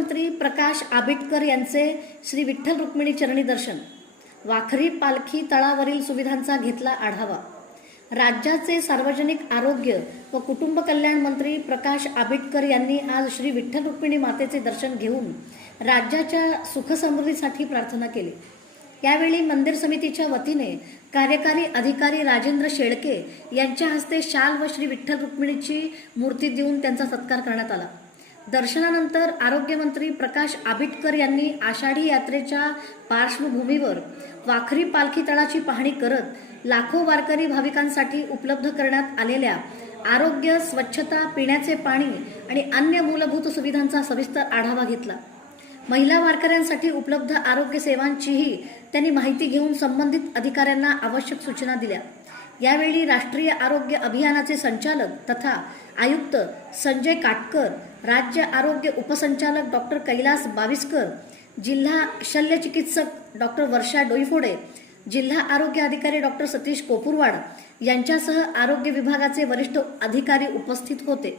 आरोग्यमंत्री प्रकाश आबिटकर यांचे श्री विठ्ठल रुक्मिणी चरणी दर्शन, वाखरी पालखी तळावरील सुविधांचा घेतला आढावा। राज्याचे सार्वजनिक आरोग्य व कुटुंब कल्याण मंत्री प्रकाश आबिटकर यांनी आज श्री विठ्ठल रुक्मिणी मातेचे दर्शन घेऊन राज्याच्या सुखसमृद्धीसाठी प्रार्थना केली। यावेळी मंदिर समितीच्या वतीने कार्यकारी अधिकारी राजेंद्र शेळके यांच्या हस्ते शाल व श्री विठ्ठल रुक्मिणीची मूर्ती देऊन त्यांचा सत्कार करण्यात आला। दर्शनानंतर आरोग्यमंत्री प्रकाश आबिटकर यांनी आषाढी यात्रेच्या पार्श्वभूमीवर वाखरी पालखी तळाची पाहणी करत लाखो वारकरी भाविकांसाठी उपलब्ध करण्यात आलेल्या आरोग्य, स्वच्छता, पिण्याचे पाणी आणि अन्य मूलभूत सुविधांचा सविस्तर आढावा घेतला। महिला वारकऱ्यांसाठी उपलब्ध आरोग्य सेवांचीही त्यांनी माहिती घेऊन संबंधित अधिकाऱ्यांना आवश्यक सूचना दिल्या। यावेळी राष्ट्रीय आरोग्य अभियानाचे संचालक तथा आयुक्त संजय काटकर, राज्य आरोग्य उपसंचालक डॉक्टर कैलास बाविस्कर, जिल्हा शल्यचिकित्सक डॉक्टर वर्षा डोईफोडे, जिल्हा आरोग्य अधिकारी डॉक्टर सतीश कोपुरवाड यांच्यासह आरोग्य विभागाचे वरिष्ठ अधिकारी उपस्थित होते।